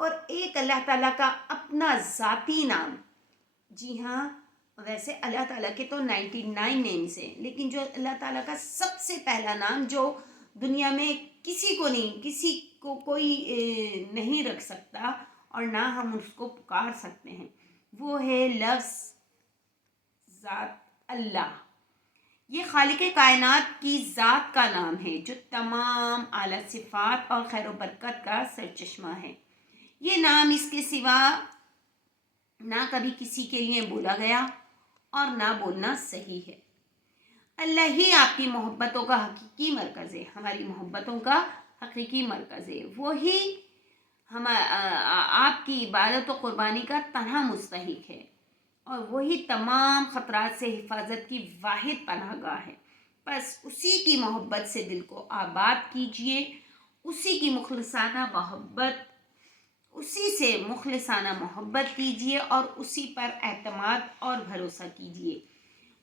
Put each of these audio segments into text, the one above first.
اور ایک اللہ تعالیٰ کا اپنا ذاتی نام. جی ہاں، ویسے اللہ تعالیٰ کے تو 99 نیمز ہیں، لیکن جو اللہ تعالیٰ کا سب سے پہلا نام جو دنیا میں کسی کو کوئی نہیں رکھ سکتا اور نہ ہم اس کو پکار سکتے ہیں، وہ ہے لفظ ذات اللہ. یہ خالق کائنات کی ذات کا نام ہے جو تمام اعلیٰ صفات اور خیر و برکت کا سرچشمہ ہے. یہ نام اس کے سوا نہ کبھی کسی کے لیے بولا گیا اور نہ بولنا صحیح ہے. اللہ ہی آپ کی محبتوں کا حقیقی مرکز ہے، ہماری محبتوں کا حقیقی مرکز ہے. وہی آپ کی عبادت و قربانی کا تنہا مستحق ہے اور وہی تمام خطرات سے حفاظت کی واحد پناہ گاہ ہے. بس اسی کی محبت سے دل کو آباد کیجیے، اسی سے مخلصانہ محبت کیجیے اور اسی پر اعتماد اور بھروسہ کیجیے.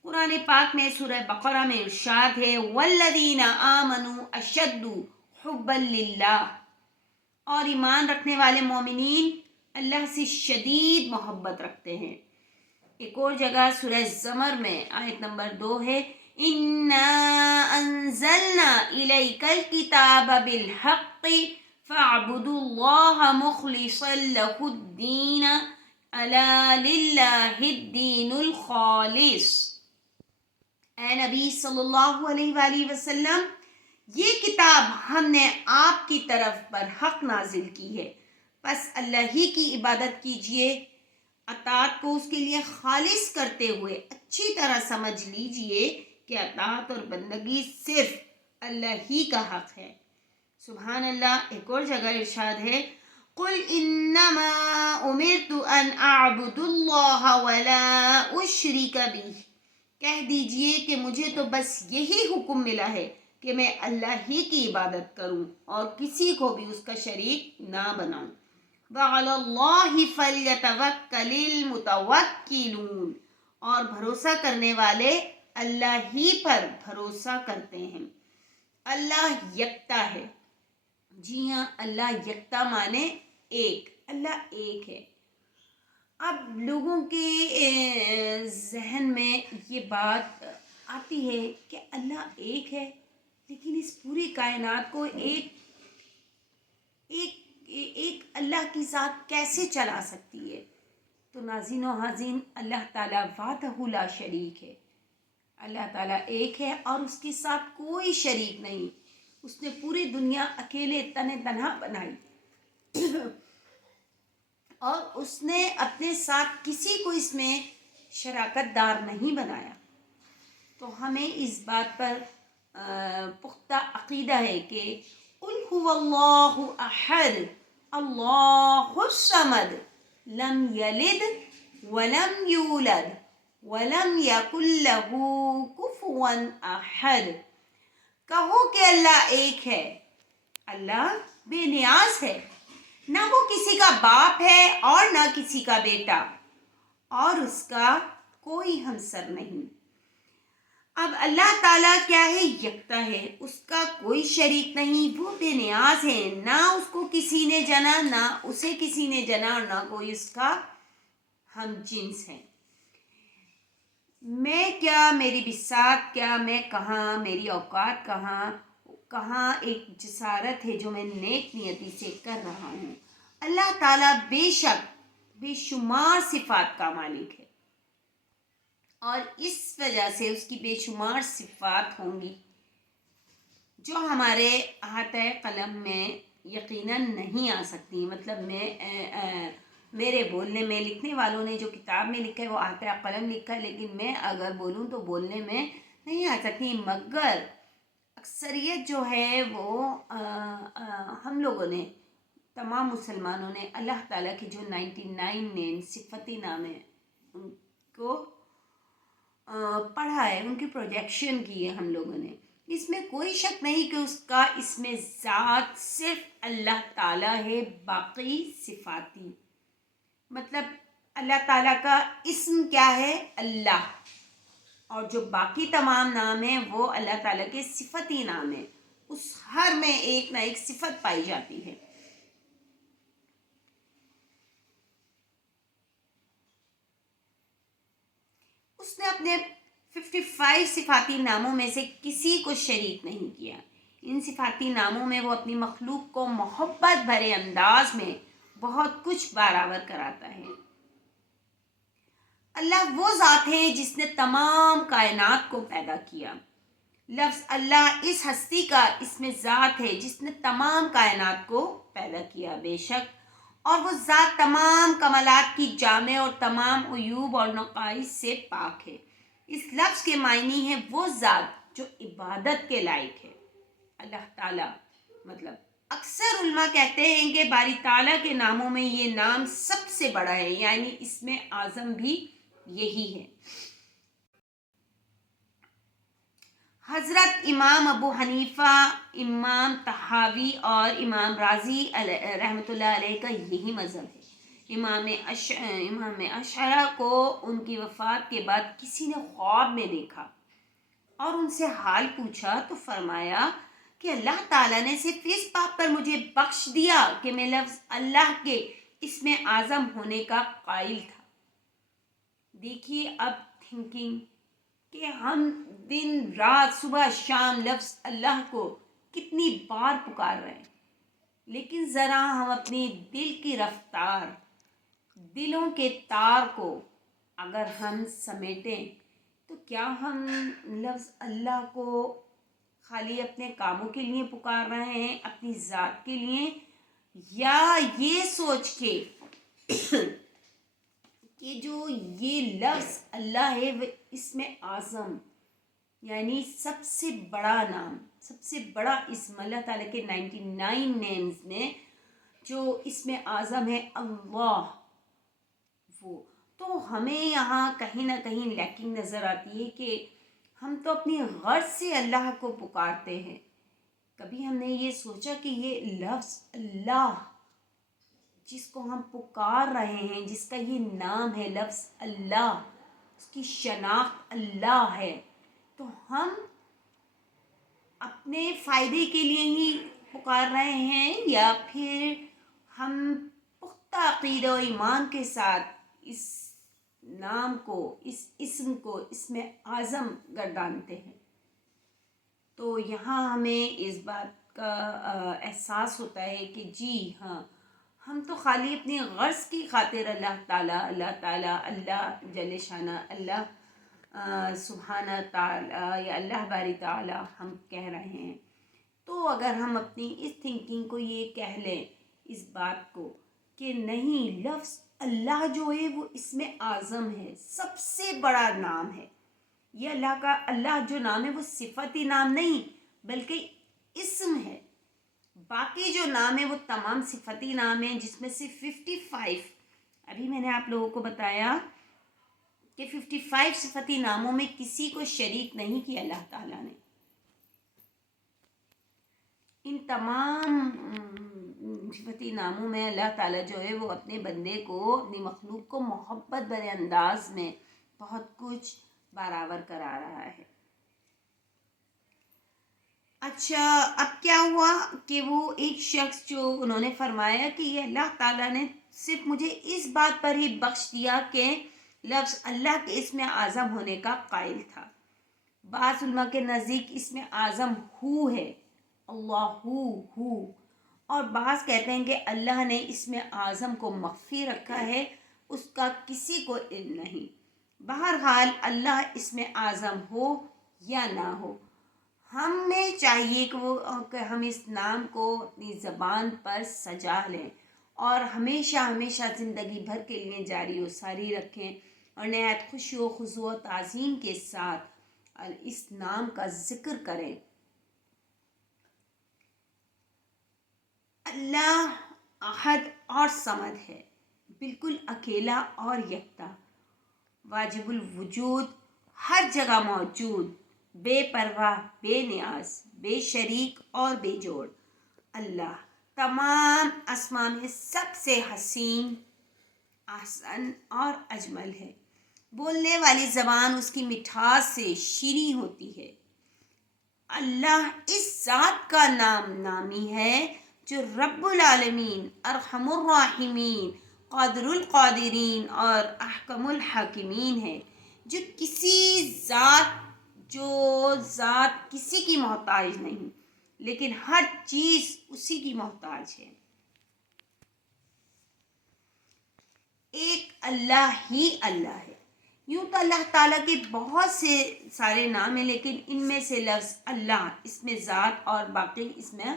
قرآن پاک میں سورہ بقرہ میں ارشاد ہے والذین آمنوا اشد حبا للہ، اور ایمان رکھنے والے مومنین اللہ سے شدید محبت رکھتے ہیں. ایک اور جگہ سورہ زمر میں آیت نمبر 2 ہے اِنَّا أَنزَلْنَا إِلَيْكَ الْكِتَابَ بِالْحَقِّ فَاعْبُدُوا اللَّهَ مُخْلِصًا لَهُ الدِّينَ أَلَا لِلَّهِ الدِّينُ الْخَالِصُ. اے نبی صلی اللہ علیہ وآلہ وسلم، یہ کتاب ہم نے آپ کی طرف پر حق نازل کی ہے، بس اللہ ہی کی عبادت کیجیے. اطاعت کو اس کے لیے خالص کرتے ہوئے اچھی طرح سمجھ لیجیے کہ اطاعت اور بندگی صرف اللہ ہی کا حق ہے. سبحان اللہ. ایک اور جگہ ارشاد ہے قُلْ إِنَّمَا أُمِرْتُ أَنْ أَعْبُدُ اللَّهَ وَلَا أُشْرِكَ بِهِ، کہہ دیجئے کہ مجھے تو بس یہی حکم ملا ہے کہ میں اللہ ہی کی عبادت کروں اور کسی کو بھی اس کا شریک نہ بناؤں. وَعَلَى اللَّهِ فَلْيَتَوَكَّلِ الْمُتَوَكِّلُونَ، اور بھروسہ کرنے والے اللہ ہی پر بھروسہ کرتے ہیں. اللہ یکتا ہے. جی ہاں، اللہ یکتا مانے ایک، اللہ ایک ہے. اب لوگوں کے ذہن میں یہ بات آتی ہے کہ اللہ ایک ہے، لیکن اس پوری کائنات کو ایک اللہ کی ذات کیسے چلا سکتی ہے؟ تو ناظرین و حاضرین، اللہ تعالیٰ وحدہ لا شریک ہے. اللہ تعالیٰ ایک ہے اور اس کے ساتھ کوئی شریک نہیں. اس نے پوری دنیا اکیلے تنہا بنائی اور اس نے اپنے ساتھ کسی کو اس میں شراکت دار نہیں بنایا. تو ہمیں اس بات پر پختہ عقیدہ ہے کہ قُلْ هُوَ اللَّهُ أَحَدٌ اللَّهُ الصَّمَدُ لَمْ يَلِدْ وَلَمْ يُولَدْ وَلَمْ يَكُنْ لَهُ كُفُوًا أَحَدٌ. کہو کہ اللہ ایک ہے، اللہ بے نیاز ہے، نہ وہ کسی کا باپ ہے اور نہ کسی کا بیٹا، اور اس کا کوئی ہمسر نہیں. اب اللہ تعالیٰ کیا ہے؟ یکتا ہے، اس کا کوئی شریک نہیں، وہ بے نیاز ہے، نہ اس کو کسی نے جنا، نہ اسے کسی نے جنا، اور نہ کوئی اس کا ہم جنس ہے. میں کیا، میری بساط کیا، میں کہاں، میری اوقات کہاں ایک جسارت ہے جو میں نیک نیتی سے کر رہا ہوں. اللہ تعالیٰ بے شک بے شمار صفات کا مالک ہے اور اس وجہ سے اس کی بے شمار صفات ہوں گی جو ہمارے احاطۂ قلم میں یقیناً نہیں آ سکتی. مطلب میرے بولنے میں، لکھنے والوں نے جو کتاب میں لکھا ہے وہ احاطۂ قلم لکھا ہے، لیکن میں اگر بولوں تو بولنے میں نہیں آ سکتی. مگر اکثریت جو ہے وہ ہم لوگوں نے، تمام مسلمانوں نے اللہ تعالیٰ کے جو 99 نیم صفتی نام ہیں ان کو پڑھا ہے، ان کی پروجیکشن کی ہے ہم لوگوں نے. اس میں کوئی شک نہیں کہ اس کا اس میں ذات صرف اللہ تعالیٰ ہے، باقی صفاتی. مطلب اللہ تعالیٰ کا اسم کیا ہے؟ اللہ، اور جو باقی تمام نام ہیں وہ اللہ تعالیٰ کے صفتی نام ہیں. اس ہر میں ایک نہ ایک صفت پائی جاتی ہے. اس نے اپنے 55 صفاتی ناموں میں سے کسی کو شریک نہیں کیا. ان صفاتی ناموں میں وہ اپنی مخلوق کو محبت بھرے انداز میں بہت کچھ برابر کراتا ہے. اللہ وہ ذات ہے جس نے تمام کائنات کو پیدا کیا. لفظ اللہ اس ہستی کا اسم ذات ہے جس نے تمام کائنات کو پیدا کیا. بے شک اور وہ ذات تمام کمالات کی جامع اور تمام عیوب اور نقائص سے پاک ہے. اس لفظ کے معنی ہے وہ ذات جو عبادت کے لائق ہے. اللہ تعالیٰ مطلب اکثر علماء کہتے ہیں کہ باری تعالیٰ کے ناموں میں یہ نام سب سے بڑا ہے، یعنی اسم اعظم بھی یہی ہے. حضرت امام ابو حنیفہ، امام طحاوی اور امام رازی رحمۃ اللہ علیہ کا یہی مذہب ہے. امام اشعری کو ان کی وفات کے بعد کسی نے خواب میں دیکھا اور ان سے حال پوچھا تو فرمایا کہ اللہ تعالیٰ نے صرف اس بات پر مجھے بخش دیا کہ میں لفظ اللہ کے اسم اعظم ہونے کا قائل تھا. دیکھیے اب تھنکنگ کہ ہم دن رات صبح شام لفظ اللہ کو کتنی بار پکار رہے ہیں، لیکن ذرا ہم اپنی دل کی رفتار، دلوں کے تار کو اگر ہم سمیٹیں تو کیا ہم لفظ اللہ کو خالی اپنے کاموں کے لیے پکار رہے ہیں، اپنی ذات کے لیے، یا یہ سوچ کے کہ جو یہ لفظ اللہ ہے وہ اسم اعظم یعنی سب سے بڑا نام، سب سے بڑا اسم، اللہ تعالیٰ کے 99 نیمز میں جو اسم اعظم ہے اللہ، وہ تو ہمیں یہاں کہیں نہ کہیں لیکنگ نظر آتی ہے کہ ہم تو اپنی غرض سے اللہ کو پکارتے ہیں. کبھی ہم نے یہ سوچا کہ یہ لفظ اللہ جس کو ہم پکار رہے ہیں، جس کا یہ نام ہے لفظ اللہ، اس کی شناخت اللہ ہے، تو ہم اپنے فائدے کے لیے ہی پکار رہے ہیں یا پھر ہم پختہ عقیدہ و ایمان کے ساتھ اس نام کو، اس اسم کو اسم اعظم گردانتے ہیں. تو یہاں ہمیں اس بات کا احساس ہوتا ہے کہ جی ہاں، ہم تو خالی اپنی غرض کی خاطر اللہ جل شانہ، اللہ سبحانہ تعالیٰ یا اللہ باری تعالیٰ ہم کہہ رہے ہیں. تو اگر ہم اپنی اس تھنکنگ کو یہ کہہ لیں، اس بات کو کہ نہیں، لفظ اللہ جو ہے وہ اسم اعظم ہے، سب سے بڑا نام ہے. یہ اللہ جو نام ہے وہ صفتی نام نہیں بلکہ اسم ہے. باقی جو نام ہے وہ تمام صفتی نام ہیں، جس میں سے 55 ابھی میں نے آپ لوگوں کو بتایا کہ 55 صفتی ناموں میں کسی کو شریک نہیں کیا اللہ تعالیٰ نے. ان تمام صفتی ناموں میں اللہ تعالیٰ جو ہے وہ اپنے بندے کو، اپنی مخلوق کو محبت بھرے انداز میں بہت کچھ برابر کرا رہا ہے. اچھا، اب کیا ہوا کہ وہ ایک شخص جو انہوں نے فرمایا کہ یہ اللہ تعالیٰ نے صرف مجھے اس بات پر ہی بخش دیا کہ لفظ اللہ کے اسم اعظم ہونے کا قائل تھا. بعض علماء کے نزدیک اسم اعظم ہو ہے، اللہ ہو، اور بعض کہتے ہیں کہ اللہ نے اسم اعظم کو مخفی رکھا ہے، اس کا کسی کو علم نہیں. بہرحال اللہ اسم اعظم ہو یا نہ ہو، ہمیں چاہیے کہ ہم اس نام کو اپنی زبان پر سجا لیں اور ہمیشہ زندگی بھر کے لیے جاری و ساری رکھیں اور نہایت خوشی و خضوع و تعظیم کے ساتھ اس نام کا ذکر کریں. اللہ احد اور صمد ہے، بالکل اکیلا اور یکتا، واجب الوجود، ہر جگہ موجود، بے پرواہ، بے نیاز، بے شریک اور بے جوڑ. اللہ تمام اسماء میں سب سے حسین، احسن اور اجمل ہے. بولنے والی زبان اس کی مٹھاس سے شیریں ہوتی ہے. اللہ اس ذات کا نام نامی ہے جو رب العالمین، ارحم الراحمین، قادر القادرین اور احکم الحاکمین ہے. جو ذات کسی کی محتاج نہیں، لیکن ہر چیز اسی کی محتاج ہے۔ ایک اللہ ہی اللہ ہے۔ یوں تو اللہ تعالیٰ کے بہت سے سارے نام ہیں، لیکن ان میں سے لفظ اللہ، اس میں ذات، اور باقی اس میں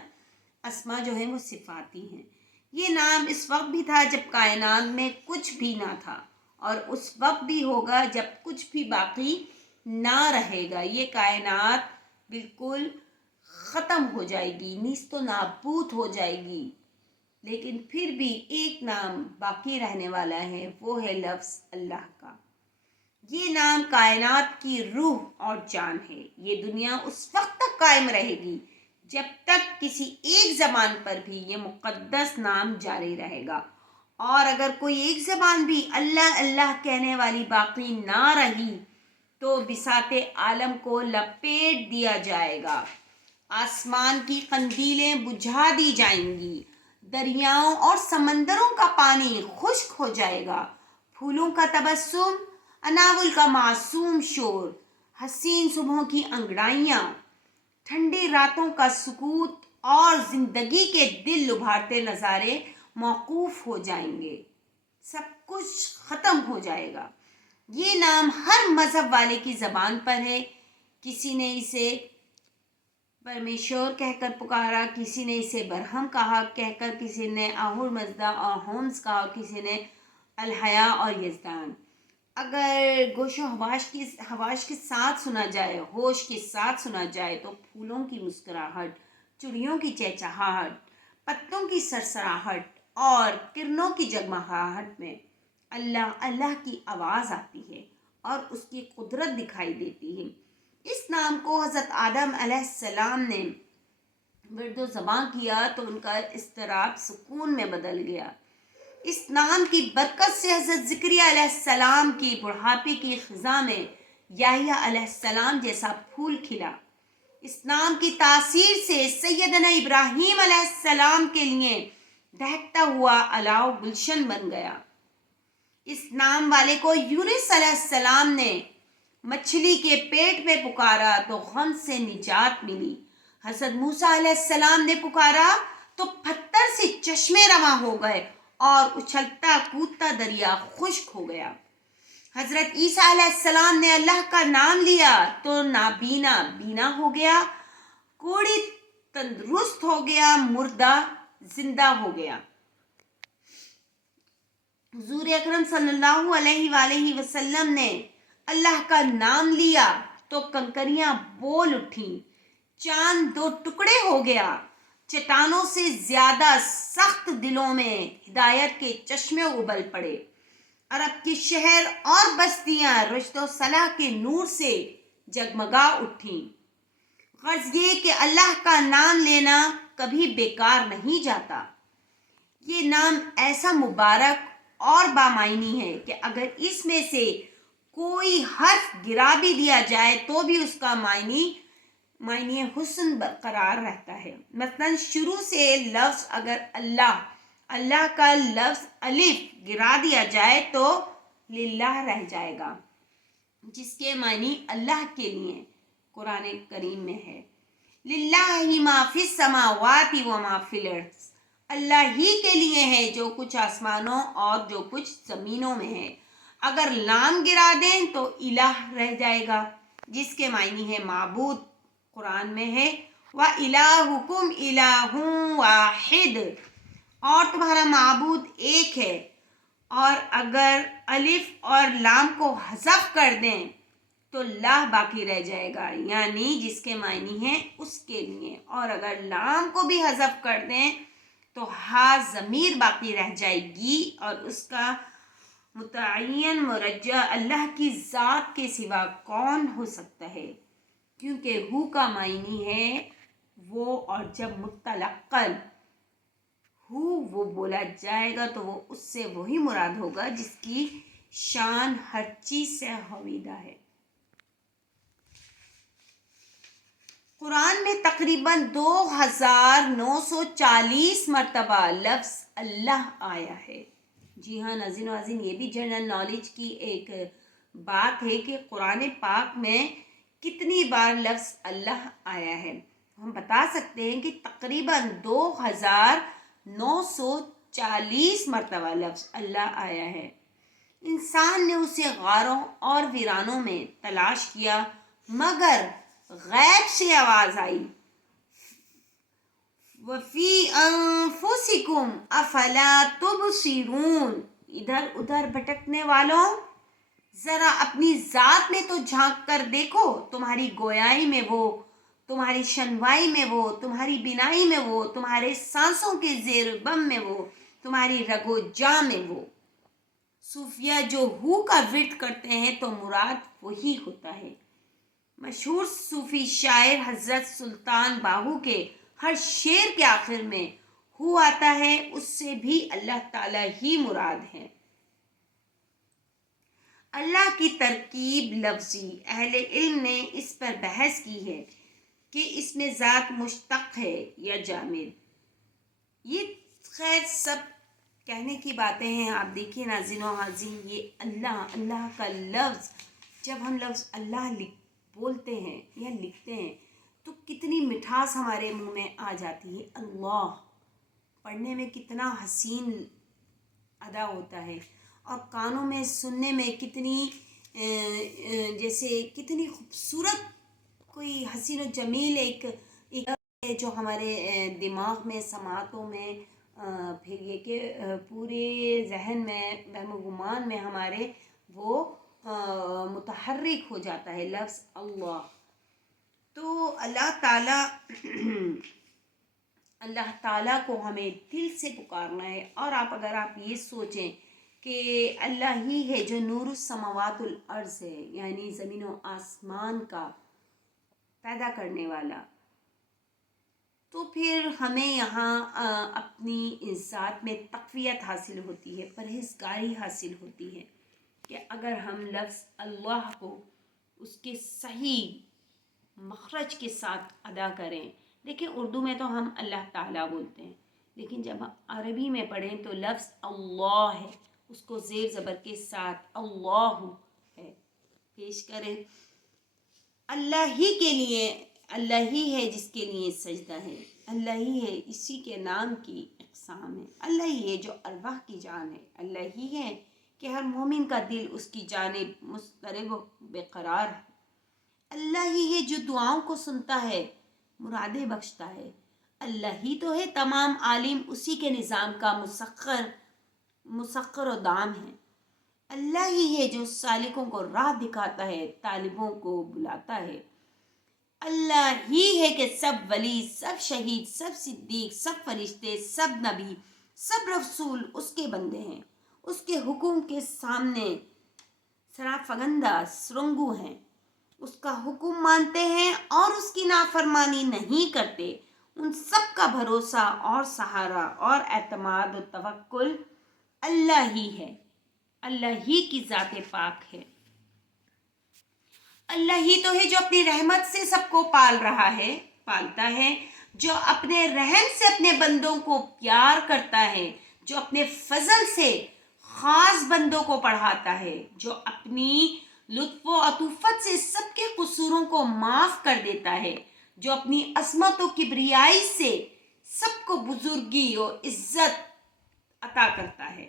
اسما جو ہیں وہ صفاتی ہیں۔ یہ نام اس وقت بھی تھا جب کائنات میں کچھ بھی نہ تھا، اور اس وقت بھی ہوگا جب کچھ بھی باقی نہ رہے گا۔ یہ کائنات بالکل ختم ہو جائے گی، نیست و نابود ہو جائے گی، لیکن پھر بھی ایک نام باقی رہنے والا ہے، وہ ہے لفظ اللہ کا۔ یہ نام کائنات کی روح اور جان ہے۔ یہ دنیا اس وقت تک قائم رہے گی جب تک کسی ایک زبان پر بھی یہ مقدس نام جاری رہے گا، اور اگر کوئی ایک زبان بھی اللہ اللہ کہنے والی باقی نہ رہی تو بساط عالم کو لپیٹ دیا جائے گا، آسمان کی قندیلیں بجھا دی جائیں گی، دریاؤں اور سمندروں کا پانی خشک ہو جائے گا، پھولوں کا تبسم، اناول کا معصوم شور، حسین صبحوں کی انگڑائیاں، ٹھنڈی راتوں کا سکوت اور زندگی کے دل لبھاتے نظارے موقوف ہو جائیں گے۔ سب کچھ ختم ہو جائے گا۔ یہ نام ہر مذہب والے کی زبان پر ہے۔ کسی نے اسے پرمیشور کہہ کر پکارا، کسی نے اسے برہم کہا کہہ کر، کسی نے آہور مزدا اور ہومس کہا، اور کسی نے الحیا اور یزدان۔ اگر گوش و حواش کے ساتھ سنا جائے، ہوش کے ساتھ سنا جائے تو پھولوں کی مسکراہٹ، چڑیوں کی چہچہاہٹ، پتوں کی سرسراہٹ اور کرنوں کی جگمگاہٹ میں اللہ اللہ کی آواز آتی ہے اور اس کی قدرت دکھائی دیتی ہے۔ اس نام کو حضرت آدم علیہ السلام نے ورد و زباں کیا تو ان کا اضطراب سکون میں بدل گیا۔ اس نام کی برکت سے حضرت زکریا علیہ السلام کی بڑھاپے کی خزاں میں یحییٰ علیہ السلام جیسا پھول کھلا۔ اس نام کی تاثیر سے سیدنا ابراہیم علیہ السلام کے لیے دہکتا ہوا الاؤ گلشن بن گیا۔ اس نام والے کو یونس علیہ السلام نے مچھلی کے پیٹ میں پکارا تو غم سے نجات ملی۔ حضرت موسیٰ علیہ السلام نے پکارا تو پتھر سے چشمے رواں ہو گئے اور اچھلتا کودتا دریا خشک ہو گیا۔ حضرت عیسیٰ علیہ السلام نے اللہ کا نام لیا تو نابینا بینا ہو گیا، کوڑی تندرست ہو گیا، مردہ زندہ ہو گیا۔ حضور اکرم صلی اللہ علیہ وآلہ وسلم نے اللہ کا نام لیا تو کنکریاں بول اٹھیں، چاند دو ٹکڑے ہو گیا، چٹانوں سے زیادہ سخت دلوں میں ہدایت کے چشمے ابل پڑے، عرب کے شہر اور بستیاں رشد و صلاح کے نور سے جگمگا اٹھیں۔ غرض یہ کہ اللہ کا نام لینا کبھی بیکار نہیں جاتا۔ یہ نام ایسا مبارک اور بامعنی ہے کہ اگر اس میں سے کوئی حرف گرا بھی دیا جائے تو بھی اس کا معنی حسن برقرار رہتا ہے۔ مثلا شروع سے لفظ اگر اللہ کا لفظ الف گرا دیا جائے تو للہ رہ جائے گا، جس کے معنی اللہ کے لیے قرآن کریم میں ہے۔ للہ ما فی السماوات و ما فی الارض، اللہ ہی کے لیے ہے جو کچھ آسمانوں اور جو کچھ زمینوں میں ہے۔ اگر لام گرا دیں تو الہ رہ جائے گا، جس کے معنی ہے معبود، قرآن میں ہے وَإِلَٰهُكُمْ إِلَٰهٌ وَاحِدٌ، اور تمہارا معبود ایک ہے۔ اور اگر الف اور لام کو حذف کر دیں تو لا باقی رہ جائے گا، یعنی جس کے معنی ہے اس کے لیے، اور اگر لام کو بھی حذف کر دیں تو ہا ضمیر باقی رہ جائے گی، اور اس کا متعین مرجع اللہ کی ذات کے سوا کون ہو سکتا ہے، کیونکہ ہو کا معنی ہے وہ، اور جب متلقن ہو وہ بولا جائے گا تو وہ اس سے وہی مراد ہوگا جس کی شان ہر چیز سے حویدہ ہے۔ قرآن میں تقریباً 2940 مرتبہ لفظ اللہ آیا ہے۔ جی ہاں ناظرین و ناظرین، یہ بھی جنرل نالج کی ایک بات ہے کہ قرآن پاک میں کتنی بار لفظ اللہ آیا ہے. ہم بتا سکتے ہیں کہ تقریباً 2940 مرتبہ لفظ اللہ آیا ہے. انسان نے اسے غاروں اور ویرانوں میں تلاش کیا مگر غیب سے آواز آئی، وَفِي أَنفُسِكُمْ أَفَلَا تُبْصِرُونَ، ادھر ادھر بھٹکنے والوں ذرا اپنی ذات میں تو جھانک کر دیکھو. تمہاری گویائی میں وہ، تمہاری شنوائی میں وہ، تمہاری بینائی میں وہ، تمہارے سانسوں کے زیر بم میں وہ، تمہاری رگ و جاں میں وہ. صوفیہ جو ہو کا ورد کرتے ہیں تو مراد وہی ہوتا ہے. مشہور صوفی شاعر حضرت سلطان باہو کے ہر شعر کے آخر میں ہو آتا ہے، اس سے بھی اللہ تعالیٰ ہی مراد ہے. اللہ کی ترکیب لفظی، اہل علم نے اس پر بحث کی ہے کہ اس میں ذات مشتق ہے یا جامد. یہ خیر سب کہنے کی باتیں ہیں. آپ دیکھیے ناظرین و حاضرین، یہ اللہ کا لفظ، جب ہم لفظ اللہ بولتے ہیں یا لکھتے ہیں تو کتنی مٹھاس ہمارے منہ میں آ جاتی ہے. اللہ پڑھنے میں کتنا حسین ادا ہوتا ہے اور کانوں میں سننے میں کتنی جیسے کتنی خوبصورت کوئی حسین و جمیل ایک ہے جو ہمارے دماغ میں، سماعتوں میں، پھر یہ کہ پورے ذہن میں، وہم و گمان میں ہمارے وہ متحرک ہو جاتا ہے لفظ اللہ. تو اللہ تعالیٰ کو ہمیں دل سے پکارنا ہے. اور اگر آپ یہ سوچیں کہ اللہ ہی ہے جو نور السماوات الارض ہے، یعنی زمین و آسمان کا پیدا کرنے والا، تو پھر ہمیں یہاں اپنی ذات میں تقویت حاصل ہوتی ہے، پرہیزگاری حاصل ہوتی ہے کہ اگر ہم لفظ اللہ کو اس کے صحیح مخرج کے ساتھ ادا کریں. دیکھیں اردو میں تو ہم اللہ تعالیٰ بولتے ہیں، لیکن جب ہم عربی میں پڑھیں تو لفظ اللہ ہے، اس کو زیر زبر کے ساتھ اللہ ہے پیش کریں. اللہ ہی کے لیے، اللہ ہی ہے جس کے لیے سجدہ ہے، اللہ ہی ہے اسی کے نام کی اقسام ہے، اللہ ہی ہے جو ارواح کی جان ہے، اللہ ہی ہے کہ ہر مومن کا دل اس کی جانب مضطرب و بے قرار ہے. اللہ ہی ہے جو دعاؤں کو سنتا ہے، مرادیں بخشتا ہے. اللہ ہی تو ہے تمام عالم، اسی کے نظام کا مسخر و دام ہے. اللہ ہی ہے جو سالکوں کو راہ دکھاتا ہے، طالبوں کو بلاتا ہے. اللہ ہی ہے کہ سب ولی، سب شہید، سب صدیق، سب فرشتے، سب نبی، سب رسول اس کے بندے ہیں، اس کے حکم کے سامنے سرافگندہ سرنگو ہیں. اس کا حکم مانتے ہیں اور اس کی نافرمانی نہیں کرتے. ان سب کا بھروسہ اور سہارا اور اعتماد و توکل اللہ ہی ہے. اللہ ہی کی ذات پاک ہے. اللہ ہی تو ہے جو اپنی رحمت سے سب کو پالتا ہے، جو اپنے رحم سے اپنے بندوں کو پیار کرتا ہے، جو اپنے فضل سے خاص بندوں کو پڑھاتا ہے، جو اپنی لطف و عطوفت سے سب کے قصوروں کو معاف کر دیتا ہے، جو اپنی عظمت و کبریائی سے سب کو بزرگی و عزت عطا کرتا ہے.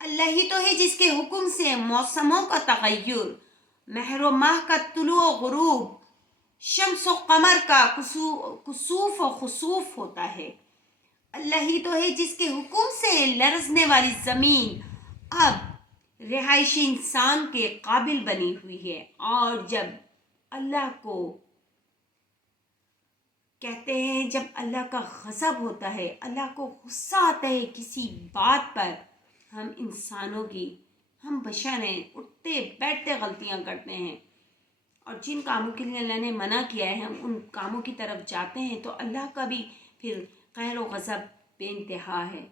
اللہ ہی تو ہے جس کے حکم سے موسموں کا تغیر، مہر و ماہ کا طلوع و غروب، شمس و قمر کا کسوف و خسوف ہوتا ہے. اللہ ہی تو ہے جس کے حکم سے لرزنے والی زمین اب رہائش انسان کے قابل بنی ہوئی ہے. اور جب اللہ کو کہتے ہیں، جب اللہ کا غضب ہوتا ہے، اللہ کو غصہ آتا ہے کسی بات پر، ہم انسانوں کی، ہم بشر ہیں، اٹھتے بیٹھتے غلطیاں کرتے ہیں، اور جن کاموں کے لیے اللہ نے منع کیا ہے ہم ان کاموں کی طرف جاتے ہیں تو اللہ کا بھی پھر قہر و غضب بے انتہا ہے.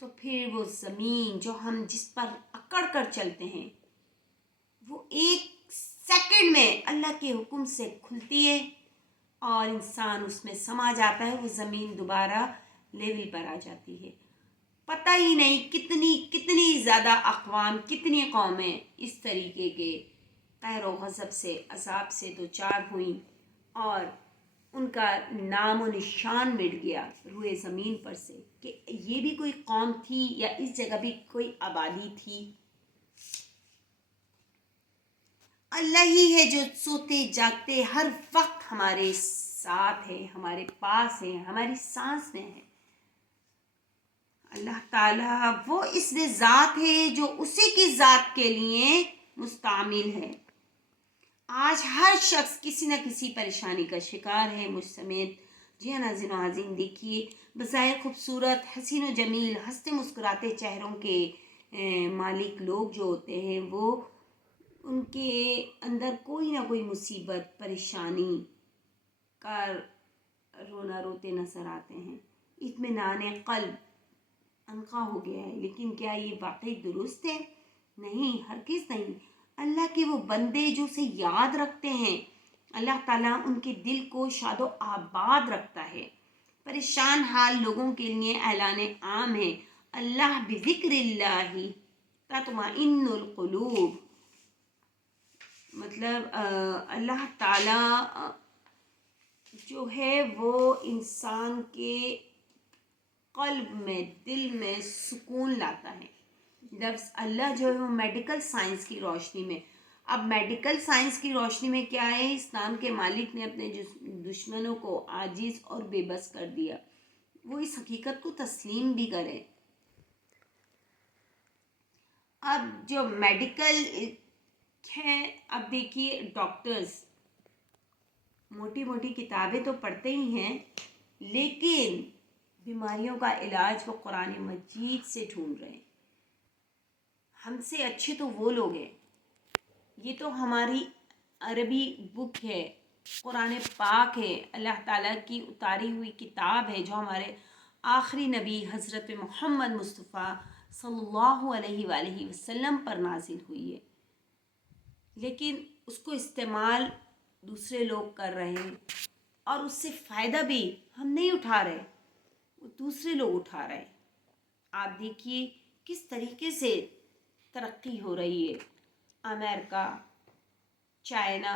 تو پھر وہ زمین جو ہم جس پر اکڑ کر چلتے ہیں وہ ایک سیکنڈ میں اللہ کے حکم سے کھلتی ہے اور انسان اس میں سما جاتا ہے. وہ زمین دوبارہ لیول پر آ جاتی ہے. پتہ ہی نہیں کتنی زیادہ اقوام، کتنی قومیں اس طریقے کے قہر و غضب سے، عذاب سے دوچار ہوئیں اور ان کا نام و نشان مٹ گیا روئے زمین پر سے کہ یہ بھی کوئی قوم تھی یا اس جگہ بھی کوئی آبادی تھی۔ اللہ ہی ہے جو سوتے جاگتے ہر وقت ہمارے ساتھ ہے، ہمارے پاس ہے، ہماری سانس میں ہے۔ اللہ تعالیٰ وہ اس میں ذات ہے جو اسی کی ذات کے لیے مستعمل ہے۔ آج ہر شخص کسی نہ کسی پریشانی کا شکار ہے، مجھ سمیت۔ جی ہاں ناظرین و ناظرین، دیکھیے بظاہر خوبصورت، حسین و جمیل، ہنستے مسکراتے چہروں کے مالک لوگ جو ہوتے ہیں وہ ان کے اندر کوئی نہ کوئی مصیبت، پریشانی کا رونا روتے نظر آتے ہیں۔ اطمینان قلب عنقا ہو گیا ہے، لیکن کیا یہ واقعی درست ہے؟ نہیں، ہرگز نہیں۔ اللہ کے وہ بندے جو اسے یاد رکھتے ہیں، اللہ تعالیٰ ان کے دل کو شاد و آباد رکھتا ہے۔ پریشان حال لوگوں کے لیے اعلان عام ہے، اللہ بذکر اللہ تطمئن القلوب، مطلب اللہ تعالیٰ جو ہے وہ انسان کے قلب میں، دل میں سکون لاتا ہے۔ لفظ اللہ جو ہے وہ میڈیکل سائنس کی روشنی میں، اب میڈیکل سائنس کی روشنی میں کیا ہے؟ اس نام کے مالک نے اپنے دشمنوں کو عاجز اور بے بس کر دیا، وہ اس حقیقت کو تسلیم بھی کرے۔ اب جو میڈیکل ہے، اب دیکھیے ڈاکٹرز موٹی موٹی کتابیں تو پڑھتے ہی ہیں، لیکن بیماریوں کا علاج وہ قرآن مجید سے ڈھونڈ رہے ہیں۔ ہم سے اچھے تو وہ لوگ ہیں، یہ تو ہماری عربی بک ہے، قرآن پاک ہے، اللہ تعالیٰ کی اتاری ہوئی کتاب ہے جو ہمارے آخری نبی حضرت محمد مصطفیٰ صلی اللہ علیہ وآلہ وسلم پر نازل ہوئی ہے، لیکن اس کو استعمال دوسرے لوگ کر رہے ہیں اور اس سے فائدہ بھی ہم نہیں اٹھا رہے، وہ دوسرے لوگ اٹھا رہے ہیں۔ آپ دیکھیے کس طریقے سے ترقی ہو رہی ہے۔ امریکہ، چائنا،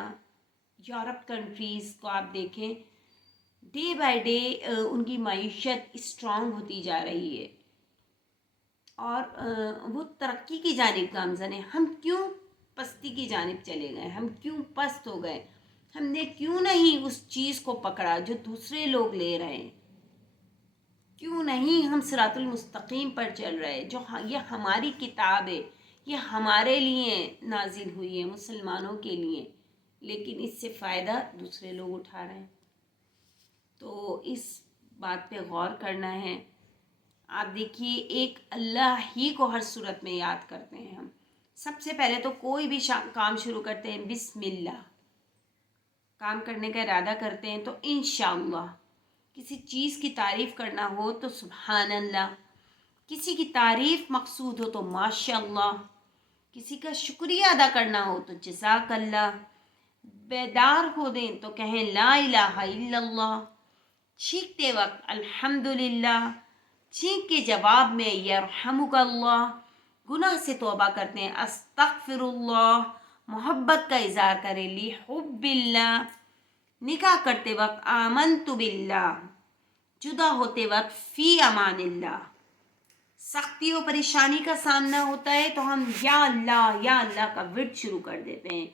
یورپ کنٹریز کو آپ دیکھیں، ڈے بائی ڈے ان کی معیشت اسٹرانگ ہوتی جا رہی ہے اور وہ ترقی کی جانب گامزن ہے۔ ہم کیوں پستی کی جانب چلے گئے؟ ہم کیوں پست ہو گئے؟ ہم نے کیوں نہیں اس چیز کو پکڑا جو دوسرے لوگ لے رہے ہیں؟ کیوں نہیں ہم صراط المستقیم پر چل رہے؟ جو یہ ہماری کتاب ہے، یہ ہمارے لیے نازل ہوئی ہے، مسلمانوں کے لیے، لیکن اس سے فائدہ دوسرے لوگ اٹھا رہے ہیں۔ تو اس بات پہ غور کرنا ہے۔ آپ دیکھیے ایک اللہ ہی کو ہر صورت میں یاد کرتے ہیں ہم۔ سب سے پہلے تو کوئی بھی کام شروع کرتے ہیں بسم اللہ، کام کرنے کا ارادہ کرتے ہیں تو انشاءاللہ، کسی چیز کی تعریف کرنا ہو تو سبحان اللہ، کسی کی تعریف مقصود ہو تو ماشاء اللہ، کسی کا شکریہ ادا کرنا ہو تو جزاک اللہ، بیدار ہو دیں تو کہیں لا الہ الا اللہ، چھینکتے وقت الحمدللہ، چھینک کے جواب میں یرحمک اللہ، گناہ سے توبہ کرتے ہیں استغفر اللہ، محبت کا اظہار کریں لحب اللہ، نکاح کرتے وقت آمنت باللہ، جدا ہوتے وقت فی امان اللہ، سختی و پریشانی کا سامنا ہوتا ہے تو ہم یا اللہ کا ورد شروع کر دیتے ہیں،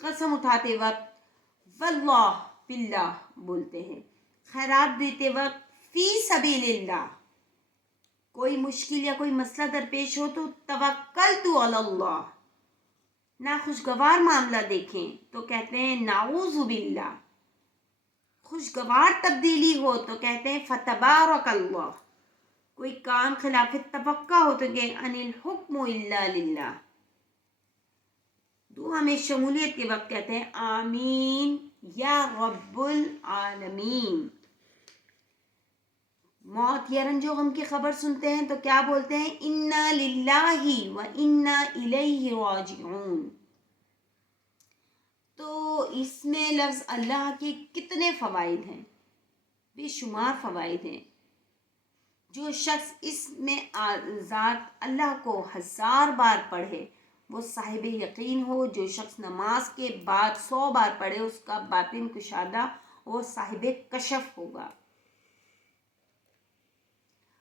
قسم اٹھاتے وقت واللہ باللہ بولتے ہیں، خیرات دیتے وقت فی سبیل اللہ، کوئی مشکل یا کوئی مسئلہ درپیش ہو تو توکلت علی اللہ، ناخوشگوار معاملہ دیکھیں تو کہتے ہیں نعوذ باللہ، خوشگوار تبدیلی ہو تو کہتے ہیں فتبارک اللہ، کوئی کام خلاف توقع ہو تو کہ ان الحکم الا للہ، دعا میں شمولیت کے وقت کہتے ہیں آمین یا رب العالمین، موت یا رنج و غم کی خبر سنتے ہیں تو کیا بولتے ہیں انا للہ و انا الیہ راجعون۔ تو اس میں لفظ اللہ کے کتنے فوائد ہیں، بے شمار فوائد ہیں۔ جو شخص اس میں ذات اللہ کو 1000 بار پڑھے وہ صاحب یقین ہو. جو شخص نماز کے بعد 100 بار پڑھے اس کا باطن کشادہ وہ صاحب کشف ہوگا.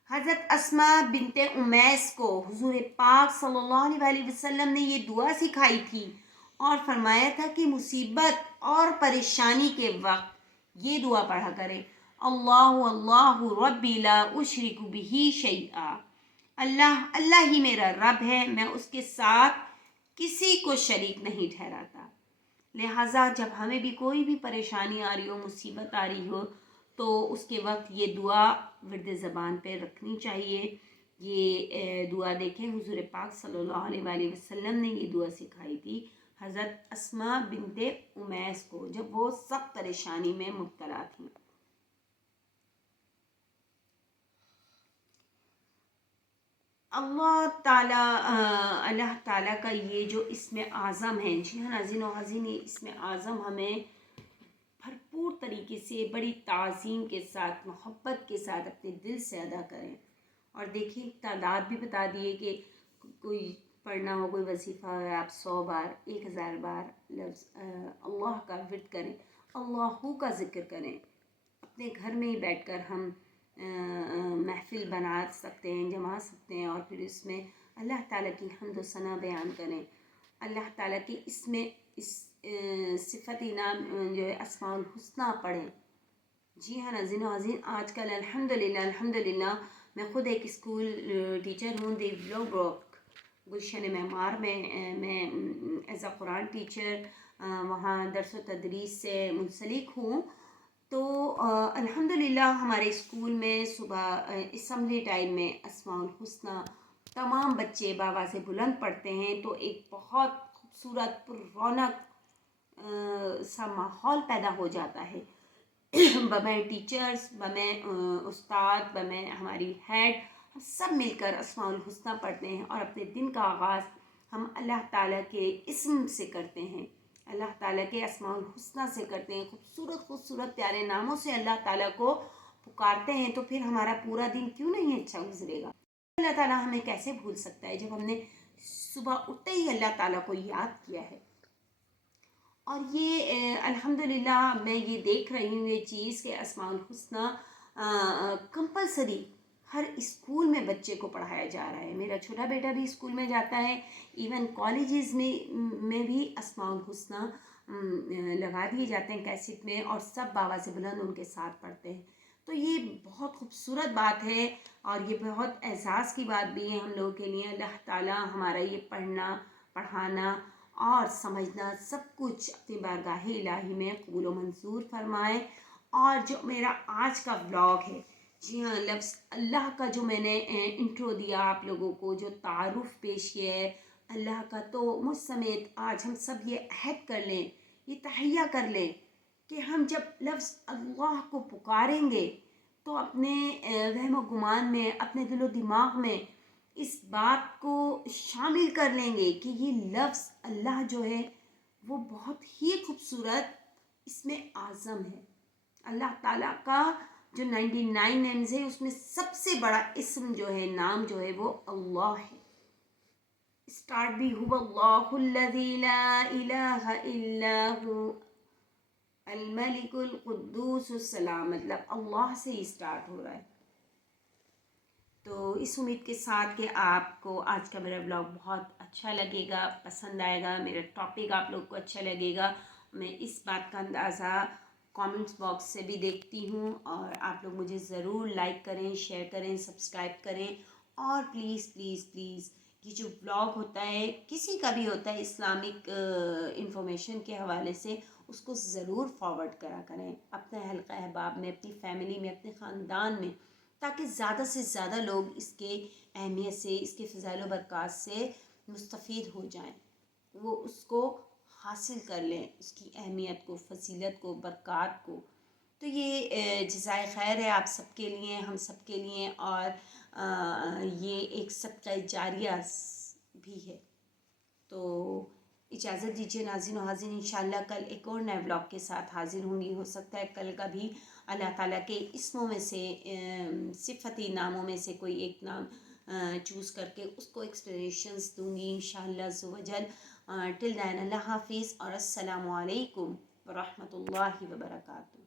حضرت اسماء بنت امیس کو حضور پاک صلی اللہ علیہ وسلم نے یہ دعا سکھائی تھی اور فرمایا تھا کہ مصیبت اور پریشانی کے وقت یہ دعا پڑھا کریں. اللہ ربی لا اشرک بہ شیئا. اللہ ہی میرا رب ہے، میں اس کے ساتھ کسی کو شریک نہیں ٹھہراتا. لہٰذا جب ہمیں بھی کوئی بھی پریشانی آ رہی ہو، مصیبت آ رہی ہو، تو اس کے وقت یہ دعا ورد زبان پہ رکھنی چاہیے. یہ دعا دیکھیں حضور پاک صلی اللہ علیہ وسلم نے یہ دعا سکھائی تھی حضرت اسماء بنت امیس کو جب وہ سخت پریشانی میں مبتلا تھیں. اللہ تعالیٰ کا یہ جو اسم اعظم ہے، جی ہاں ناظرین و حاضرین، یہ اسم اعظم ہمیں بھرپور طریقے سے بڑی تعظیم کے ساتھ محبت کے ساتھ اپنے دل سے ادا کریں. اور دیکھیں تعداد بھی بتا دیے کہ کوئی پڑھنا ہو، کوئی وظیفہ ہے، آپ 100 بار 1000 بار لفظ اللہ کا ورد کریں، اللہ کا ذکر کریں. اپنے گھر میں ہی بیٹھ کر ہم محفل بنا سکتے ہیں، جما سکتے ہیں، اور پھر اس میں اللہ تعالیٰ کی حمد و ثنا بیان کریں. اللہ تعالیٰ کی اس میں صفت نام جو ہے اسماء الحسنہ پڑھیں. جی ہاں ناظرین و حاضرین، آج کل الحمدللہ میں خود ایک اسکول ٹیچر ہوں. دیو بلاک گلشن معمار میں میں ایز اے قرآن ٹیچر وہاں درس و تدریس سے منسلک ہوں. تو الحمدللہ ہمارے اسکول میں صبح اسمبلی ٹائم میں اسماء الحسنہ تمام بچے بآواز بلند پڑھتے ہیں. تو ایک بہت خوبصورت پر رونق سا ماحول پیدا ہو جاتا ہے. بمیں ٹیچرز، بمیں استاد، بمیں ہماری ہیڈ، ہم سب مل کر اسماء الحسنہ پڑھتے ہیں اور اپنے دن کا آغاز ہم اللہ تعالیٰ کے اسم سے کرتے ہیں، اللہ تعالیٰ کے اسماء الحسنہ سے کرتے ہیں. خوبصورت پیارے ناموں سے اللہ تعالیٰ کو پکارتے ہیں. تو پھر ہمارا پورا دن کیوں نہیں اچھا گزرے گا؟ اللہ تعالیٰ ہمیں کیسے بھول سکتا ہے جب ہم نے صبح اٹھتے ہی اللہ تعالیٰ کو یاد کیا ہے. اور یہ الحمدللہ میں یہ دیکھ رہی ہوں یہ چیز کہ اسماء الحسنہ کمپلسری ہر اسکول میں بچے کو پڑھایا جا رہا ہے. میرا چھوٹا بیٹا بھی اسکول میں جاتا ہے، ایون کالجز میں بھی اسماء الحسنہ لگا دیے جاتے ہیں کیسٹ میں، اور سب بآواز بلند ان کے ساتھ پڑھتے ہیں. تو یہ بہت خوبصورت بات ہے اور یہ بہت اعزاز کی بات بھی ہے ہم لوگوں کے لیے. اللہ تعالیٰ ہمارا یہ پڑھنا، پڑھانا اور سمجھنا سب کچھ اپنی بارگاہ الہی میں قبول و منظور فرمائے. اور جو میرا آج کا ولاگ ہے، جی ہاں، لفظ اللہ کا جو میں نے انٹرو دیا آپ لوگوں کو، جو تعارف پیش کیا ہے اللہ کا، تو مجھ سمیت آج ہم سب یہ عہد کر لیں، یہ تہیہ کر لیں کہ ہم جب لفظ اللہ کو پکاریں گے تو اپنے وہم و گمان میں، اپنے دل و دماغ میں اس بات کو شامل کر لیں گے کہ یہ لفظ اللہ جو ہے وہ بہت ہی خوبصورت اسم اعظم ہے. اللہ تعالیٰ کا جو 99 نیمز ہے اس میں سب سے بڑا اسم جو ہے، نام جو ہے، وہ اللہ ہے. اسٹارٹ بھی هو اللہ الذی لا الہ الا هو الملک القدوس السلام، مطلب اللہ سے ہی اسٹارٹ ہو رہا ہے. تو اس امید کے ساتھ کہ آپ کو آج کا میرا بلاگ بہت اچھا لگے گا، پسند آئے گا، میرا ٹاپک آپ لوگ کو اچھا لگے گا. میں اس بات کا اندازہ کامنٹس باکس سے بھی دیکھتی ہوں، اور آپ لوگ مجھے ضرور لائک کریں، شیئر کریں، سبسکرائب کریں. اور پلیز پلیز پلیز یہ جو بلاگ ہوتا ہے، کسی کا بھی ہوتا ہے اسلامک انفارمیشن کے حوالے سے، اس کو ضرور فارورڈ کرا کریں اپنے حلقہ احباب میں، اپنی فیملی میں، اپنے خاندان میں، تاکہ زیادہ سے زیادہ لوگ اس کے اہمیت سے، اس کے فضائل و برکات سے مستفید ہو جائیں، وہ اس کو حاصل کر لیں، اس کی اہمیت کو، فضیلت کو، برکات کو. تو یہ جزائے خیر ہے آپ سب کے لیے، ہم سب کے لیے، اور یہ ایک صدقہ جاریہ بھی ہے. تو اجازت دیجیے ناظرین و حاضرین، انشاءاللہ کل ایک اور نئے بلاگ کے ساتھ حاضر ہوں گی. ہو سکتا ہے کل کا بھی اللہ تعالیٰ کے اسموں میں سے صفتی ناموں میں سے کوئی ایک نام چوز کر کے اس کو ایکسپلینیشنز دوں گی انشاءاللہ عز و جل. ٹل دین اللہ حافظ اور السلام علیکم ورحمۃ اللہ وبرکاتہ.